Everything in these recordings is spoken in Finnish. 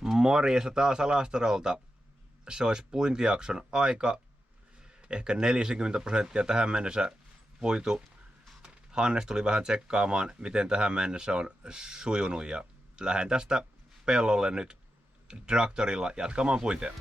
Morjesta taas Alastorolta. Se olisi puintijakson aika. Ehkä 40% tähän mennessä puitu. Hannes tuli vähän tsekkaamaan, miten tähän mennessä on sujunut. Ja lähden tästä pellolle nyt traktorilla jatkamaan puintia.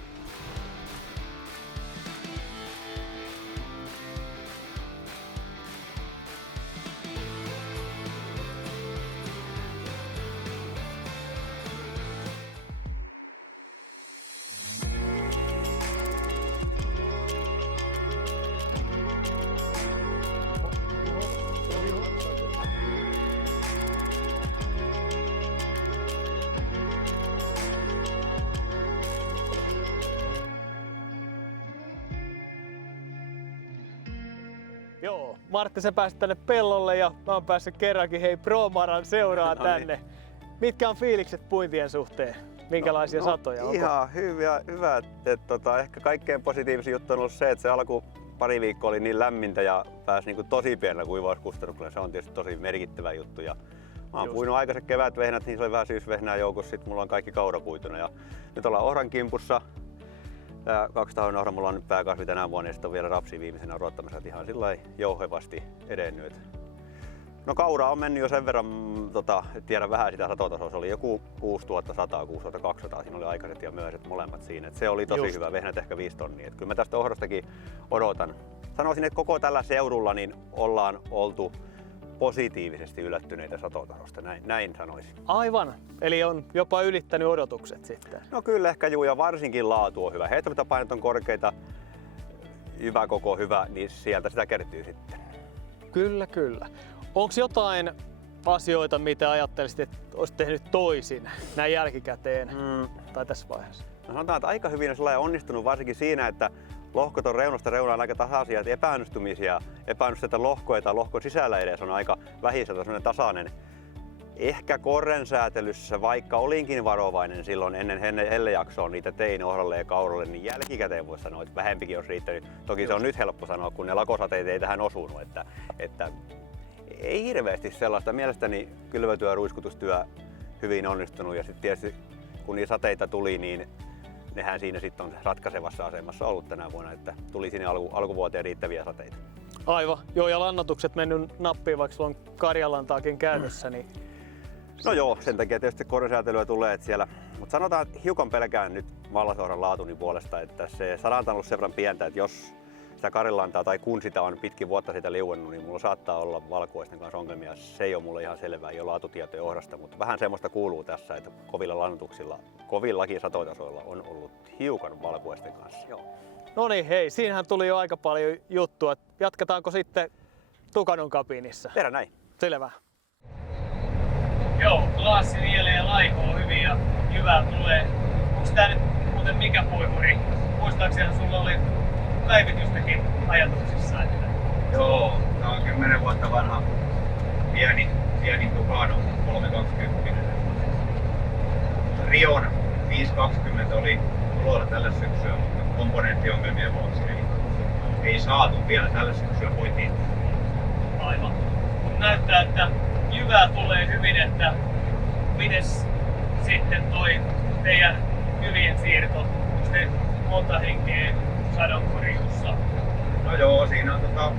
Joo, Martti, sä pääsit tänne pellolle ja mä oon päässyt kerrankin Pro-Maran seuraa tänne. Mitkä on fiilikset puintien suhteen? Minkälaisia satoja on? Ihan hyvä. Ehkä kaikkein positiivisin juttu on ollut se, että se alku pari viikkoa oli niin lämmintä ja pääsi niinku tosi pienellä kuivauskustannuksella. Se on tietysti tosi merkittävä juttu. Ja mä oon puinut aikaiset kevätvehnät, niin se oli vähän syysvehnää joukossa. Sitten mulla on kaikki kaurapuituna. Ja nyt ollaan ohran kimpussa. 200 ohra mulla on nyt pääkasvi tänä vuonna ja sitten on vielä rapsi viimeisenä odottamassa, että ihan sillä jouhevasti edennyt. No kaura on mennyt jo sen verran, tiedän vähän sitä satotasoa, se oli joku 6100, 6200, siinä oli aikaiset ja myöhäiset molemmat siinä. Et se oli tosi hyvä, vehnät ehkä 5 tonnia. Et kyllä mä tästä ohrastakin odotan. Sanoisin, että koko tällä seudulla niin ollaan oltu positiivisesti yllättyneitä satotasosta, näin sanoisin. Aivan, eli on jopa ylittänyt odotukset sitten. No kyllä ehkä juu, ja varsinkin laatu on hyvä. Hehtolitapainot on korkeita, hyvä koko hyvä, niin sieltä sitä kertyy sitten. Kyllä. Onko jotain asioita, mitä ajattelisit, että olisit tehnyt toisin näin jälkikäteen tai tässä vaiheessa? No sanotaan, että aika hyvin on onnistunut varsinkin siinä, että lohkot on reunasta reunaan aika tasaisia, että epäonnistuneita lohkoja tai lohkon sisällä edes on aika vähissä, sellainen tasainen. Ehkä korrensäätelyssä, vaikka olinkin varovainen silloin ennen hellejaksoa niitä tein ohralle ja kauralle, niin jälkikäteen voisi sanoa, että vähempikin olisi riittänyt. Toki se on nyt helppo sanoa, kun ne lakosateet ei tähän osunut. Että ei hirveästi sellaista. Mielestäni kylvötyö ja ruiskutustyö hyvin onnistunut ja sitten tietysti kun niitä sateita tuli, niin nehän siinä sitten on ratkaisevassa asemassa ollut tänä vuonna, että tuli sinne alkuvuoteen riittäviä sateita. Aivan, joo, ja lannoitukset mennyt nappiin, vaikka sulla on karjalantaakin käytössä. Niin... No joo, sen takia tietysti korjasäätelyä tulee siellä. Mutta sanotaan, että hiukan pelkään nyt mallasohran laatuni puolesta, että se saranta on ollut sen verran pientä, että jos sitä karjalantaa tai kun sitä on pitkin vuotta sitä liuennut, niin mulla saattaa olla valkuaisten kanssa ongelmia. Se ei ole mulle ihan selvää, ei ole laatutietoja ohrasta, mutta vähän semmoista kuuluu tässä, että kovilla lannoituksilla, kovillakin satotasoilla on ollut hiukan valkuaisten kanssa. Joo. No niin, hei, siinähän tuli jo aika paljon juttua. Jatketaanko sitten Tukanon kabiinissa? Tehdään näin. Selvä. Joo, Laassi nielee ja laikoo hyvin ja hyvää tulee. Onks tää nyt muuten mikä puimuri? Muistaakseni sulla oli päivitystäkin ajatuksissa, että... Joo, tää on 10 vuotta vanha pieni Tucano 320. Rion 520 oli tulolla tällä syksyllä, mutta komponenttiongelmien vuoksi ei saatu vielä tällä syksyllä puitiin. Aivan. Näyttää, että jyvää tulee hyvin, että mites sitten toi teidän jyvien siirto? Onko te monta henkeä sadonkorjuussa? No joo, siinä on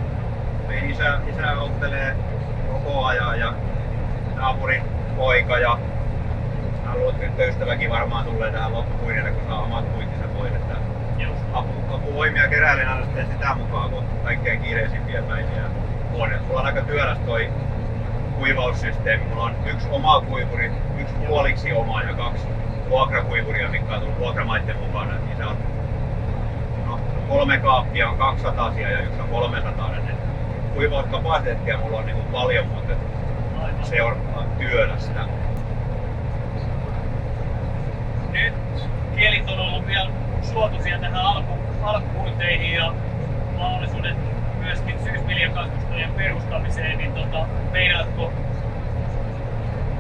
meidän isä ottelee koko ajan ja naapurin poika ja tyttöystäväkin varmaan tulee tähän loppupuinille, kun saa omat puittinsa pois. Apuvoimia keräilen aina sitten sitä mukaan, kun kaikkein kiireisimpiä päiviä on. Mulla on aika työläs toi kuivaussysteemi. Mulla on 1 oma kuivuri, 1 puoliksi oma ja 2 vuokrakuivuria, mitkä on tullut vuokramaitten mukana. Niin se on 3 kaappia on 200 ja 1 on 300. Kuivauskapasiteettia mulla on niin paljon, mutta se on työlästä. Nyt kielit on ollut vielä suotuisia tähän alkupuinteihin ja mahdollisuudet myöskin syysviljakasvustojen perustamiseen, niin meinaatko?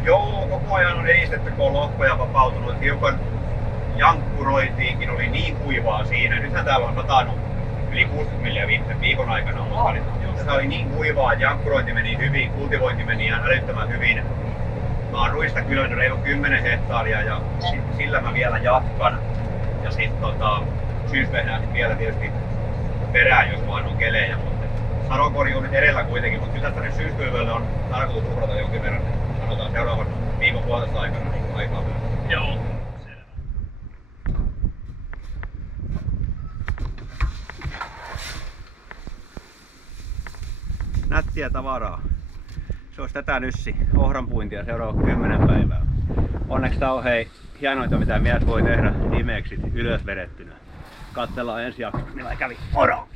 Joo, koko ajan on edistetty, kun on lohkoja vapautunut. Hiukan jankkuroitiinkin, oli niin kuivaa siinä. Nythän täällä on satanut yli 60 milliä viikon aikana. Tämä oli niin kuivaa, että jankkurointi meni hyvin, kultivointi meni ihan älyttömän hyvin. Mä oon ruista kylvänyt reilu 10 hehtaaria ja sillä mä vielä jatkan. Ja sit syysvehnää vielä tietysti perään, jos vaan on kelejä. Mutta sadonkorjuu nyt edellä kuitenkin, mutta kyllä tänne syyskylvölle on tarkoitus uhrata jonkin verran. Sanotaan seuraavan viikon puolesta aikana niin aikaa myös. Joo. Nättiä tavaraa. Se olisi tätä nyssi ohranpuintia seuraava 10 päivää. Onneksi tää on hienointa mitä mies voi tehdä nimeksi ylös vedettynä. Katsellaan ensi jaksossa, millä kävi. Moro!